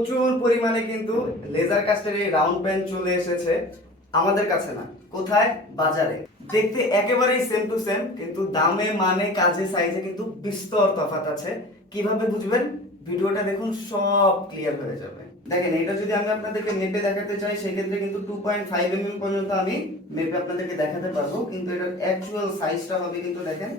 প্রচুর পরিমাণে কিন্তু লেজার কাস্টের এই রাউন্ড প্যান চলে এসেছে আমাদের কাছে না, কোথায়? বাজারে। দেখতে একেবারেই সেম টু সেম, কিন্তু দামে মানে কাজে সাইজে কিন্তু বিস্তর তফাৎ আছে। কিভাবে বুঝবেন? ভিডিওটা দেখুন, সব ক্লিয়ার হয়ে যাবে। দেখেন, এটা যদি আমি আপনাদেরকে মেপে দেখাতে চাই সেক্ষেত্রে কিন্তু 2.5 mm পর্যন্ত আমি মেপে আপনাদেরকে দেখাতে পারবো, কিন্তু এটার অ্যাকচুয়াল সাইজটা হবে কিন্তু দেখেন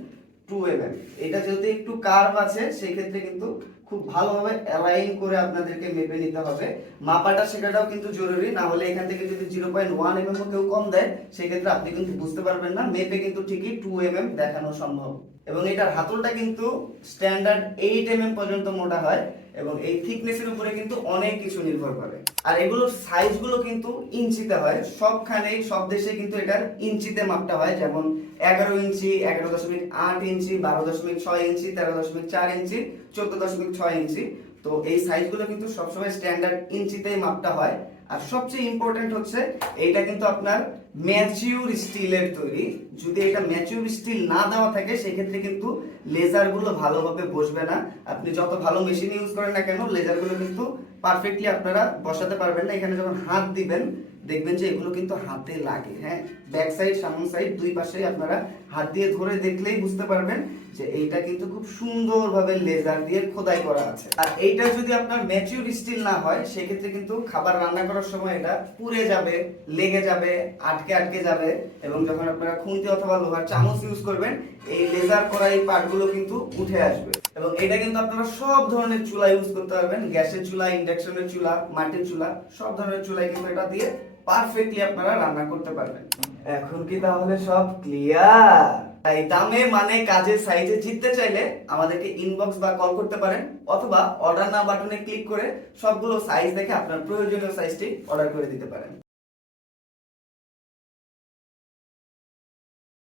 2 mm। এটা যেহেতু একটু কার্ভ আছে সেই ক্ষেত্রে কিন্তু খুব ভালোভাবে অ্যালাইন করে আপনাদেরকে মেপে নিতে হবে। মাপাটা শেখাটাও কিন্তু জরুরি, না হলে এখান থেকে যদি 0.1 mm কেউ কম দেয় সেক্ষেত্রে আপনি কিন্তু বুঝতে পারবেন না। মেপে কিন্তু ঠিকই 2 mm দেখানো সম্ভব। এবং এটার হাতলটা কিন্তু স্ট্যান্ডার্ড 8 mm পর্যন্ত মোটা হয়, এবং এই থিকনেসের উপরে কিন্তু অনেক কিছু নির্ভর করে। আর এগুলোর সাইজগুলো কিন্তু ইঞ্চিতে হয়, সবখানেই সব দেশে কিন্তু এটার ইঞ্চিতে মাপটা হয়। যেমন 11 ইঞ্চি, 11.8 ইঞ্চি, 12.6 ইঞ্চি, 13.4 ইঞ্চি, 14.6 ইঞ্চি। তো এই সাইজগুলো কিন্তু সবসময় স্ট্যান্ডার্ড ইঞ্চিতেই মাপটা হয়। আর সবচেয়ে ইম্পর্টেন্ট হচ্ছে এইটা কিন্তু আপনার ম্যাচিউর স্টিলের তৈরি। যদি এটা ম্যাচিউর স্টিল না দেওয়া থাকে সেক্ষেত্রে কিন্তু লেজারগুলো ভালোভাবে বসবে না। আপনি যত ভালো মেশিন ইউজ করেন না কেন, লেজারগুলো কিন্তু পারফেক্টলি আপনারা বসাতে পারবেন না। এখানে যখন হাত দিবেন দেখবেন যে এগুলো কিন্তু হাতে লাগে। হ্যাঁ, ব্যাক সাইড সামন সাইড দুই পাশেই আপনারা হাত দিয়ে ধরে দেখলেই বুঝতে পারবেন যে এইটা কিন্তু খুব সুন্দরভাবে লেজার দিয়ে খোদাই করা আছে। আর এইটা যদি আপনার ম্যাচিউর স্টিল না হয় সেক্ষেত্রে কিন্তু খাবার রান্না করার সময় এটা পুড়ে যাবে, লেগে যাবে, আটকে আটকে যাবে, এবং যখন আপনারা খুন্তি অথবা লোহার চামচ ইউজ করবেন এই লেজার করা এই পার্টগুলো কিন্তু উঠে আসবে। এবং এটা কিন্তু আপনারা সব ধরনের চুলা ইউজ করতে পারবেন, গ্যাসের চুলা, ইন্ডাকশনের চুলা, মাটির চুলা, সব ধরনের চুলায় কিন্তু এটা দিয়ে পারফেক্টলি আপনারা রান্না করতে পারবেন। এখন কি তাহলে সব ক্লিয়ার? তাই দামে মানে কাজের সাইজে জিততে চাইলে আমাদেরকে ইনবক্স বা কল করতে পারেন, অথবা অর্ডার নাও বাটনে ক্লিক করে সবগুলো সাইজ দেখে আপনার প্রয়োজনীয় সাইজটি অর্ডার করে দিতে পারেন।